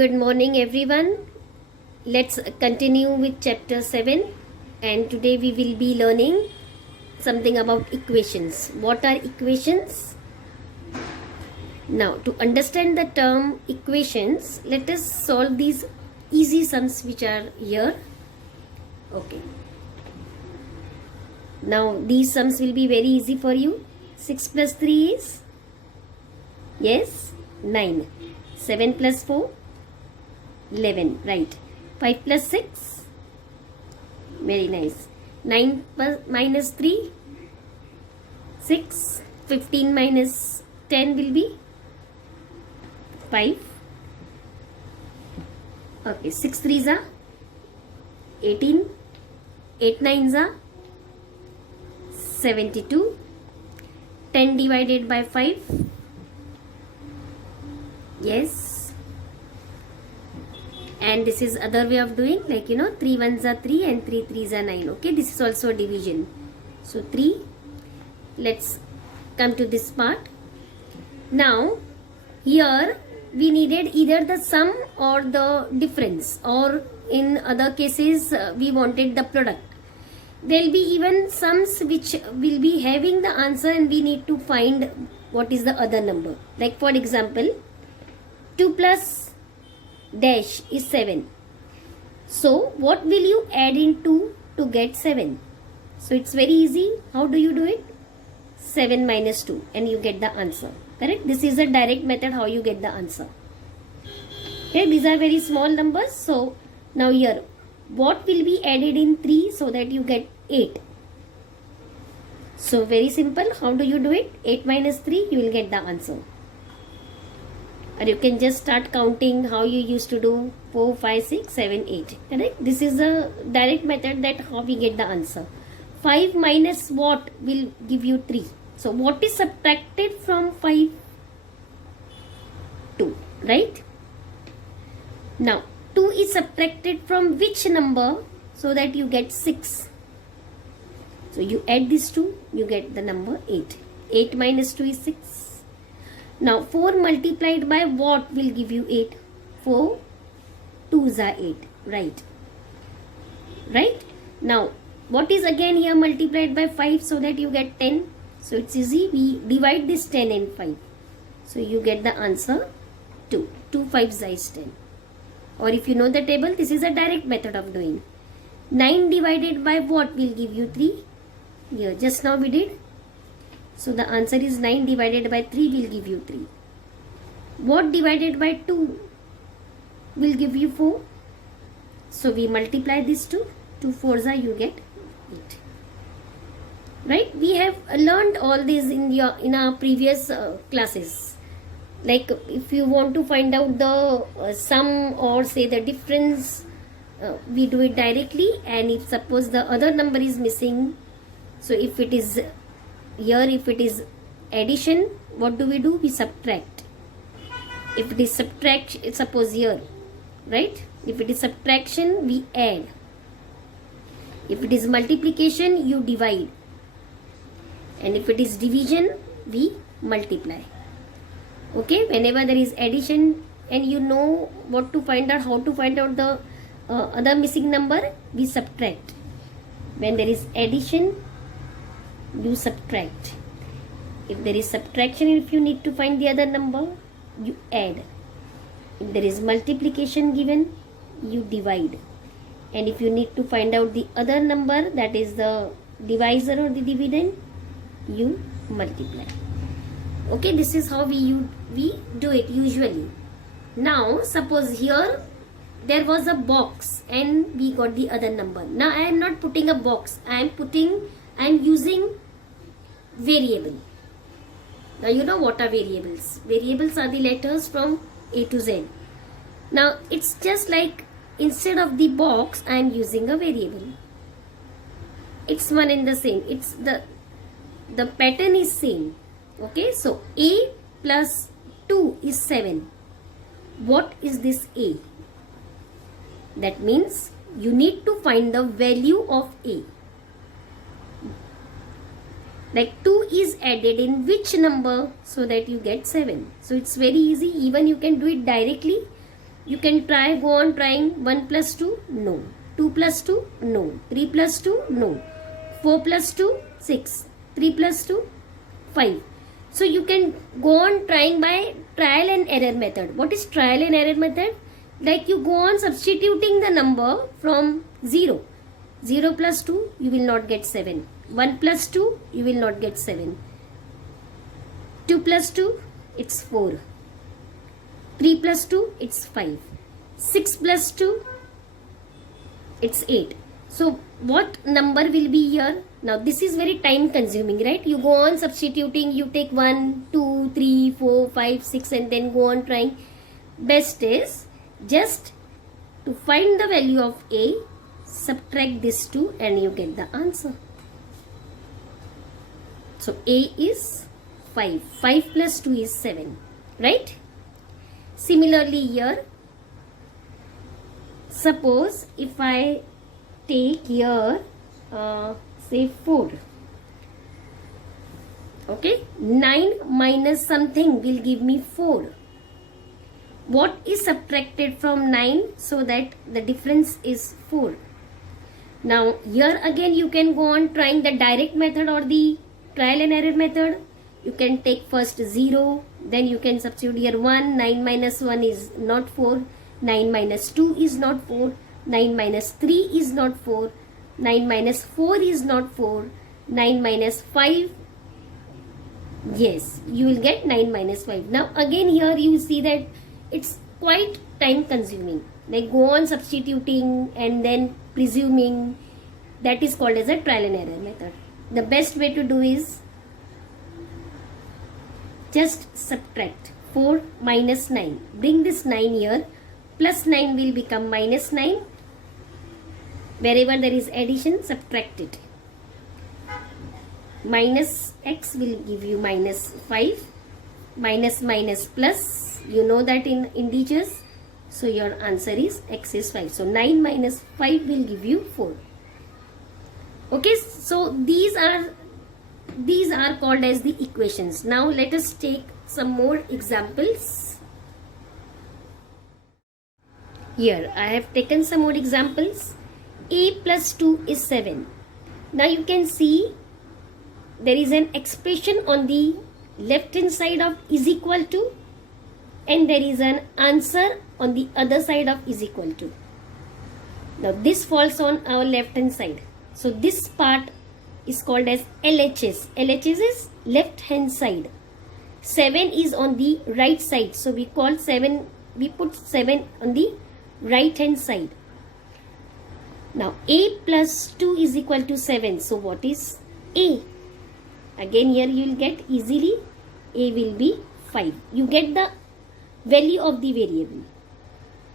Good morning, everyone. Let's continue with chapter 7, and today we will be learning something about equations. What are equations? Now, to understand the term equations, let us solve these easy sums which are here. Okay. Now, these sums will be very easy for you. 6 plus 3 is? Yes, 9. 7 plus 4? 11, right. 5 plus 6? Very nice. 9 minus 3? 6. 15 minus 10 will be? 5. Okay, 6 3s are 18. 8 9s are 72. 10 divided by 5? Yes. And this is other way of doing, like 3 1s are 3 and 3 3s are 9. Okay, this is also a division. So 3. Let's come to this part. Now here we needed either the sum or the difference, or in other cases we wanted the product. There will be even sums which will be having the answer and we need to find what is the other number. Like for example, 2 plus dash is 7. So what will you add in 2 to get 7? So it's very easy. How do you do it? 7 minus 2 and you get the answer. Correct? This is a direct method how you get the answer. Okay, these are very small numbers. So now here, what will be added in 3 so that you get 8? So very simple. How do you do it? 8 minus 3, you will get the answer. Or you can just start counting how you used to do 4, 5, 6, 7, 8. Correct? This is a direct method that how we get the answer. 5 minus what will give you 3? So what is subtracted from 5? 2. Right? Now 2 is subtracted from which number so that you get 6? So you add these two, you get the number 8. 8 minus 2 is 6. Now 4 multiplied by what will give you 8? 4 2s are 8. Right. Right? Now what is again here multiplied by 5 so that you get 10? So it's easy. We divide this 10 and 5. So you get the answer 2. 2 5s is 10. Or if you know the table, this is a direct method of doing. 9 divided by what will give you 3? Here, just now we did. So the answer is 9 divided by 3 will give you 3. What divided by 2 will give you 4? So we multiply this 2. 2 4s are, you get 8. Right? We have learned all this in our previous classes. Like if you want to find out the sum or say the difference, we do it directly. And if suppose the other number is missing, so if it is here, if it is addition, what do? We subtract. If it is subtraction, suppose here, right? If it is subtraction, we add. If it is multiplication, you divide. And if it is division, we multiply. Okay, whenever there is addition and you know what to find out, how to find out the other missing number, we subtract. When there is addition, you subtract. If there is subtraction, if you need to find the other number, you add. If there is multiplication given, you divide. And if you need to find out the other number, that is the divisor or the dividend, you multiply. Okay, this is how we do it usually. Now suppose here there was a box and we got the other number. Now I am not putting a box, I am using variable. Now you know what are variables. Variables are the letters from A to Z. Now it's just like instead of the box I am using a variable. It's one and the same. It's the pattern is same. Okay, so A plus 2 is 7. What is this A? That means you need to find the value of A. Like 2 is added in which number so that you get 7. So it's very easy. Even you can do it directly. You can try, go on trying 1 plus 2, no. 2 plus 2, no. 3 plus 2, no. 4 plus 2, 6. 3 plus 2, 5. So you can go on trying by trial and error method. What is trial and error method? Like you go on substituting the number from 0. 0 plus 2, you will not get 7. 1 plus 2, you will not get 7. 2 plus 2, it's 4. 3 plus 2, it's 5. 6 plus 2, it's 8. So what number will be here? Now this is very time consuming, right? You go on substituting, you take 1, 2, 3, 4, 5, 6 and then go on trying. Best is just to find the value of A, subtract this 2 and you get the answer. So A is 5. 5 plus 2 is 7, right? Similarly here, suppose if I take here say 4, okay, 9 minus something will give me 4. What is subtracted from 9 so that the difference is 4? Now here again you can go on trying the direct method or the trial and error method. You can take first 0, then you can substitute here 1. 9 minus 1 is not 4. 9 minus 2 is not 4. 9 minus 3 is not 4. 9 minus 4 is not 4. 9 minus 5. Yes, you will get 9 minus 5. Now again here you see that it's quite time consuming. Like go on substituting and then presuming. That is called as a trial and error method. The best way to do is just subtract 4 minus 9. Bring this 9 here. Plus 9 will become minus 9. Wherever there is addition, subtract it. Minus x will give you minus 5. Minus minus plus. You know that in integers. So your answer is x is 5. So 9 minus 5 will give you 4. Okay, so these are called as the equations. Now let us take some more examples. Here I have taken some more examples. A plus 2 is 7. Now you can see there is an expression on the left hand side of is equal to, and there is an answer on the other side of is equal to. Now this falls on our left hand side. So this part is called as LHS. LHS is left hand side. 7 is on the right side. So we put 7 on the right hand side. Now A plus 2 is equal to 7. So what is A? Again here you will get easily A will be 5. You get the value of the variable.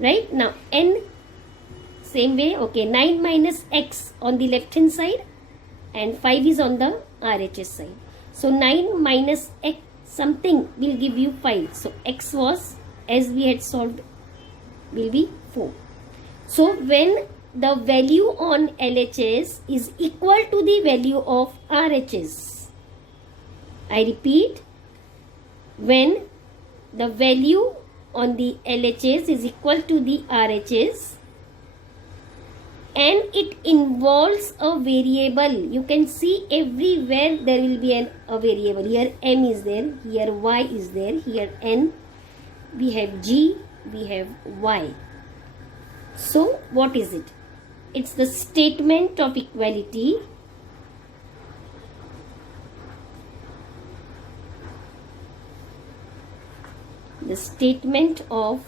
Right? Now N, same way. Okay, 9 minus X on the left hand side and 5 is on the RHS side. So 9 minus X something will give you 5. So X was, as we had solved, will be 4. So when the value on LHS is equal to the value of RHS, I repeat, when the value on the LHS is equal to the RHS and it involves a variable, you can see everywhere there will be a variable. Here M is there, here Y is there, here N, we have G, we have Y. So what is it? It's the statement of equality. The statement of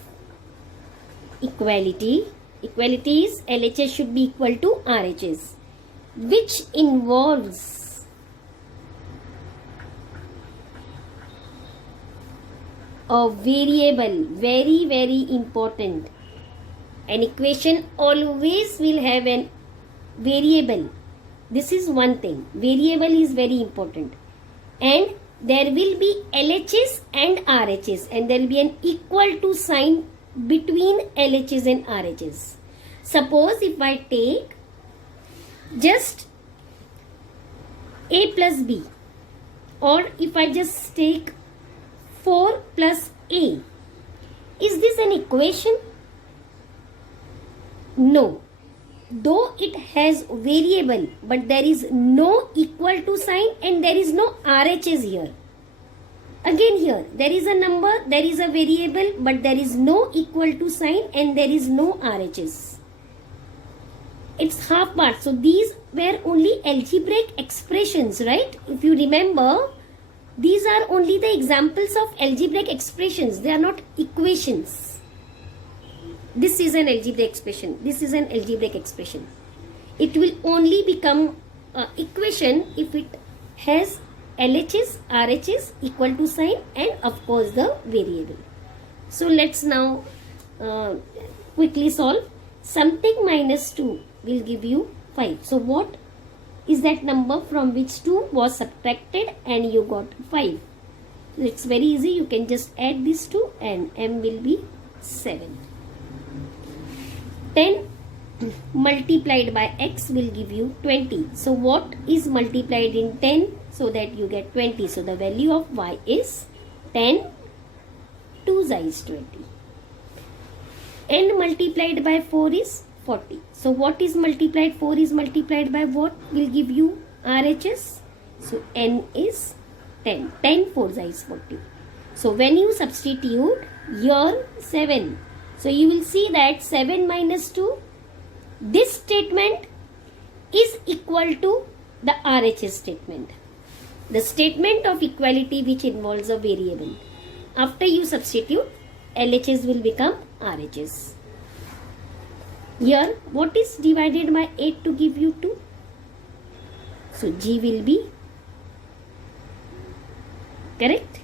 equality. Equality is LHS should be equal to RHS, which involves a variable. Very, very important. An equation always will have an variable. This is one thing. Variable is very important. And there will be LHS and RHS, and there will be an equal to sign between LHS and RHS. Suppose if I take just A plus B, or if I just take 4 plus A, is this an equation? No. Though it has variable, but there is no equal to sign and there is no RHS here. Again here, there is a number, there is a variable, but there is no equal to sign and there is no RHS. It's half part. So these were only algebraic expressions, right? If you remember, these are only the examples of algebraic expressions. They are not equations. This is an algebraic expression. This is an algebraic expression. It will only become an equation if it has LHS, RHS, equal to sign, and of course the variable. So let's now quickly solve. Something minus 2 will give you 5. So what is that number from which 2 was subtracted and you got 5? So it's very easy. You can just add these two and m will be 7. 10 multiplied by x will give you 20. So what is multiplied in 10 so that you get 20? So the value of y is 10, 2 is 20. N multiplied by 4 is 40. So what is multiplied? 4 is multiplied by what will give you RHS? So n is 10. 10 4 is 40. So when you substitute your 7, so you will see that 7 minus 2, this statement is equal to the RHS statement. The statement of equality which involves a variable. After you substitute, LHS will become RHS. Here, what is divided by 8 to give you 2? So G will be correct.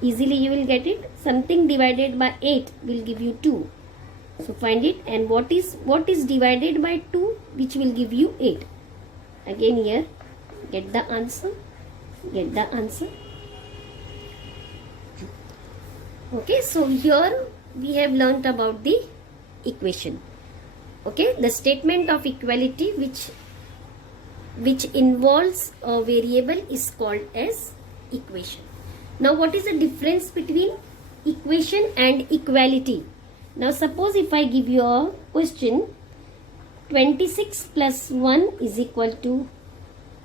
Easily you will get it. Something divided by 8 will give you 2. So find it. And what is divided by 2 which will give you 8? Again here, get the answer. Get the answer. Okay, so here we have learnt about the equation. Okay, the statement of equality which involves a variable is called as equation. Now what is the difference between equation and equality? Now suppose if I give you a question, 26 plus 1 is equal to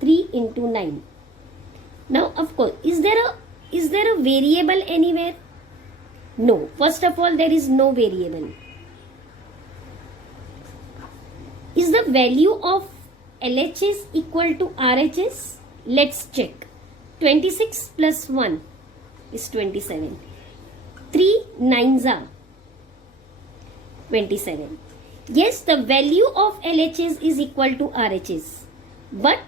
3 into 9. Now of course, is there a variable anywhere? No. First of all, there is no variable. Is the value of LHS equal to RHS? Let's check. 26 plus 1 is 27. 3 9s are 27. Yes, the value of LHS is equal to RHS. But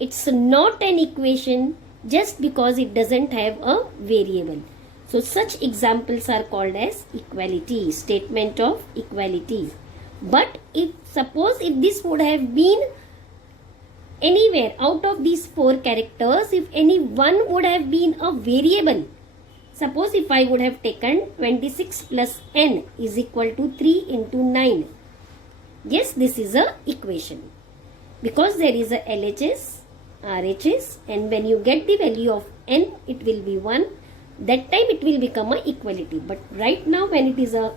it's not an equation just because it doesn't have a variable. So such examples are called as equality, statement of equality. But suppose if this would have been anywhere out of these 4 characters, if any one would have been a variable, suppose if I would have taken 26 plus n is equal to 3 into 9. Yes, this is a equation because there is a LHS, RHS, and when you get the value of n, it will be 1. That time it will become a equality. But right now when it is a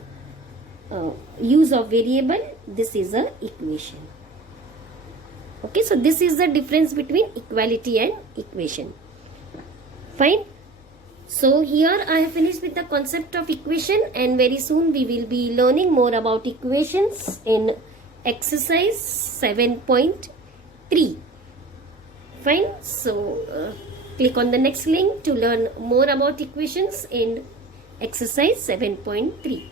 use of variable, this is a equation. Okay, so this is the difference between equality and equation. Fine. So here I have finished with the concept of equation, and very soon we will be learning more about equations in exercise 7.3. Fine. So click on the next link to learn more about equations in exercise 7.3.